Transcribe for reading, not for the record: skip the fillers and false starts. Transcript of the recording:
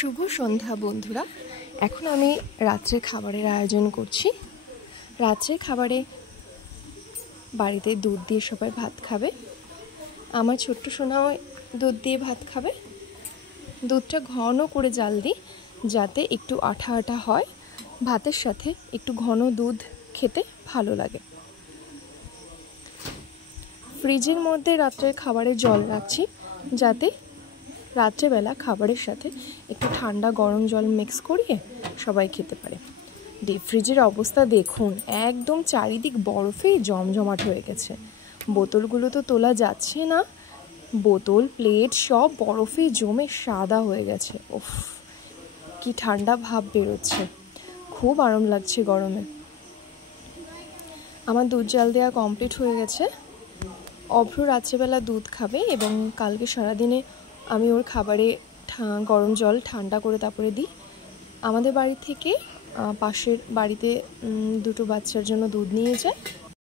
শুভ সন্ধ্যা বন্ধুরা। এখন আমি রাত্রের খাবারের আয়োজন করছি। রাত্রের খাবারে বাড়িতে দুধ দিয়ে সবাই ভাত খাবে। আমার ছোট্ট সোনাও দুধ দিয়ে ভাত খাবে। দুধটা ঘন করে জাল দিই যাতে একটু আঠা আঠা হয়। ভাতের সাথে একটু ঘন দুধ খেতে ভালো লাগে। ফ্রিজের মধ্যে রাত্রের খাবারের জল রাখছি যাতে রাত্রেবেলা খাবারের সাথে একটু ঠান্ডা গরম জল মিক্স করিয়ে সবাই খেতে পারে। ডিপ ফ্রিজের অবস্থা দেখুন, একদম চারিদিক বরফেই জমজমাট হয়ে গেছে। বোতলগুলো তো তোলা যাচ্ছে না, বোতল প্লেট সব বরফে জমে সাদা হয়ে গেছে। উফ, কি ঠান্ডা ভাব বেরোচ্ছে, খুব আরাম লাগছে গরমে। আমার দুধ জাল দেওয়া কমপ্লিট হয়ে গেছে। অভ্র রাত্রেবেলা দুধ খাবে এবং কালকে সারাদিনে আমি ওর খাবারে গরম জল ঠান্ডা করে তারপরে দিই। আমাদের বাড়ি থেকে পাশের বাড়িতে দুটো বাচ্চার জন্য দুধ নিয়ে যায়,